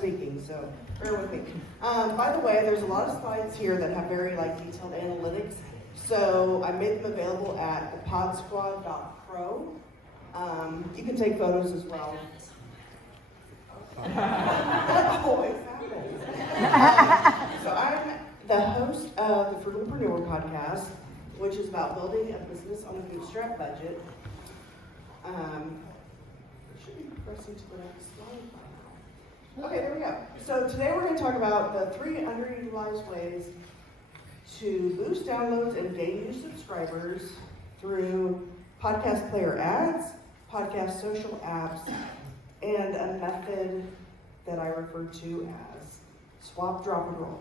speaking, so bear with me. By the way, there's a lot of slides here that have very detailed analytics. So I made them available at thepodsquad.pro. You can take photos as well. That always happens. So I'm the host of the Frugalpreneur podcast, which is about building a business on a bootstrap budget. Should be progressing to the next slide by now. Okay, there we go. So today we're going to talk about the 3 underutilized ways to boost downloads and gain new subscribers through podcast player ads, podcast social apps, and a method that I refer to as swap, drop, and roll.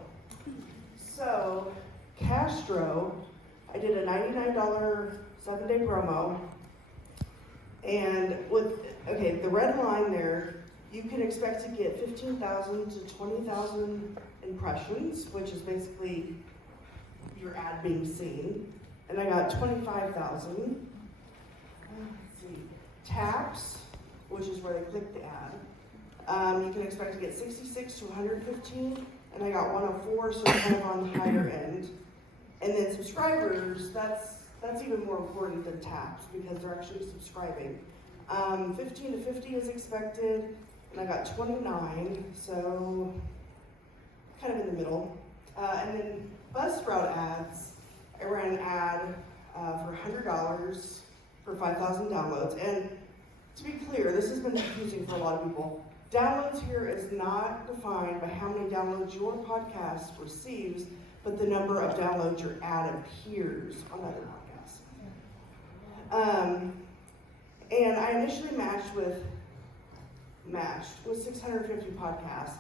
So, Castro, I did a $99 7-day promo, and the red line there, you can expect to get 15,000 to 20,000 impressions, which is basically your ad being seen, and I got 25,000. Let's see, taps, which is where they click the ad. You can expect to get 66 to 115, and I got 104, so kind of on the higher end. And then subscribers, that's even more important than taps because they're actually subscribing. 15 to 50 is expected, and I got 29, so kind of in the middle. And then Buzzsprout ads, I ran an ad for $100 for 5,000 downloads. And to be clear, this has been confusing for a lot of people. Downloads here is not defined by how many downloads your podcast receives, but the number of downloads your ad appears on other podcasts. And I initially matched with 650 podcasts,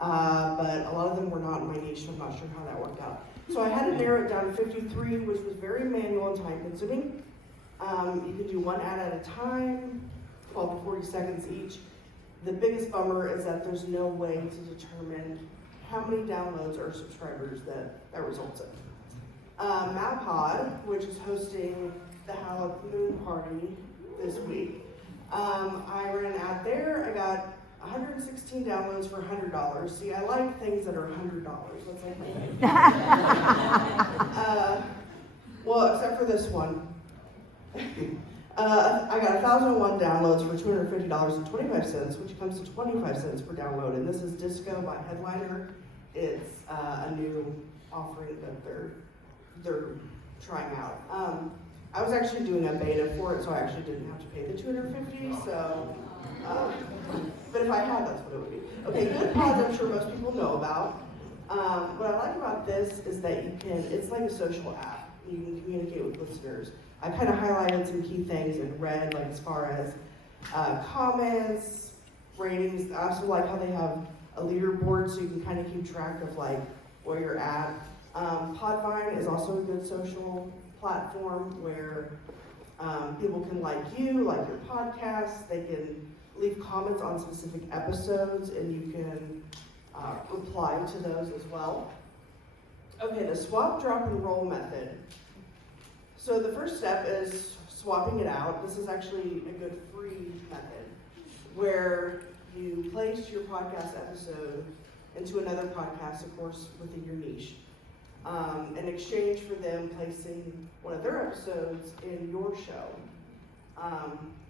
but a lot of them were not in my niche, so I'm not sure how that worked out. So I had to narrow it down to 53, which was very manual and time consuming. You can do one ad at a time, 12 to 40 seconds each. The biggest bummer is that there's no way to determine how many downloads or subscribers that results in. Mapod, which is hosting the Halloween party this week, I ran an ad there. I got 116 downloads for $100. See, I like things that are $100. That's like my thing. Well, except for this one. I got 1,001 downloads for $250.25, which comes to 25 cents per download. And this is Disco by Headliner. It's a new offering that they're trying out. I was actually doing a beta for it, so I actually didn't have to pay the $250. So, but if I had, that's what it would be. Okay, good pods, I'm sure most people know about. What I like about this is that it's like a social app. You can communicate with listeners. I kind of highlighted some key things in red, like as far as comments, ratings. I also like how they have a leaderboard so you can kind of keep track of where you're at. Podvine is also a good social platform where people can like your podcast. They can leave comments on specific episodes, and you can reply to those as well. Okay, the swap, drop, and roll method. So the first step is swapping it out. This is actually a good free method where you place your podcast episode into another podcast, of course, within your niche, in exchange for them placing one of their episodes in your show.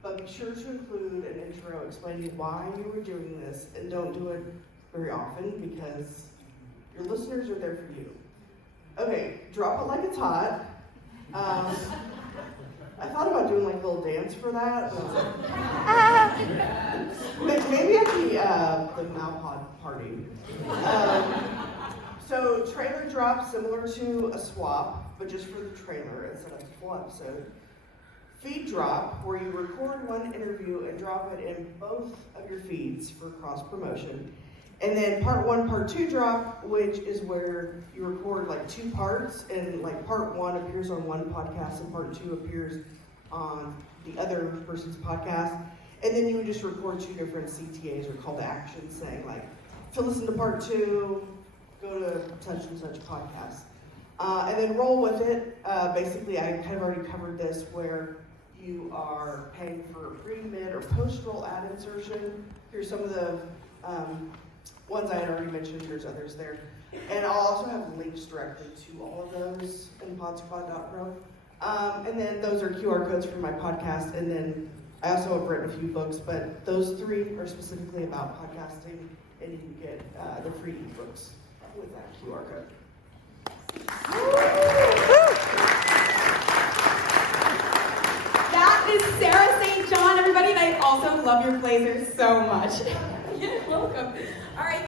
But be sure to include an intro explaining why you were doing this, and don't do it very often because your listeners are there for you. Okay, drop it like it's hot. I thought about doing a little dance for that. Maybe at the Malpod party. So trailer drop, similar to a swap, but just for the trailer instead of the full episode. Feed drop, where you record one interview and drop it in both of your feeds for cross promotion. And then part 1, part 2 drop, which is where you record 2 parts, and part 1 appears on one podcast and part 2 appears on the other person's podcast. And then you would just record 2 different CTAs or call to action saying to listen to part 2, go to such and such podcast. And then roll with it. Basically, I kind of already covered this where you are paying for pre, mid, or post-roll ad insertion. Here's some of the ones I had already mentioned, there's others there. And I'll also have links directly to all of those in podspod.pro. And then those are QR codes for my podcast. And then I also have written a few books, but those 3 are specifically about podcasting, and you can get the free ebooks with that QR code. That is Sarah St. John, everybody, and I also love your blazer so much. You're welcome. All right.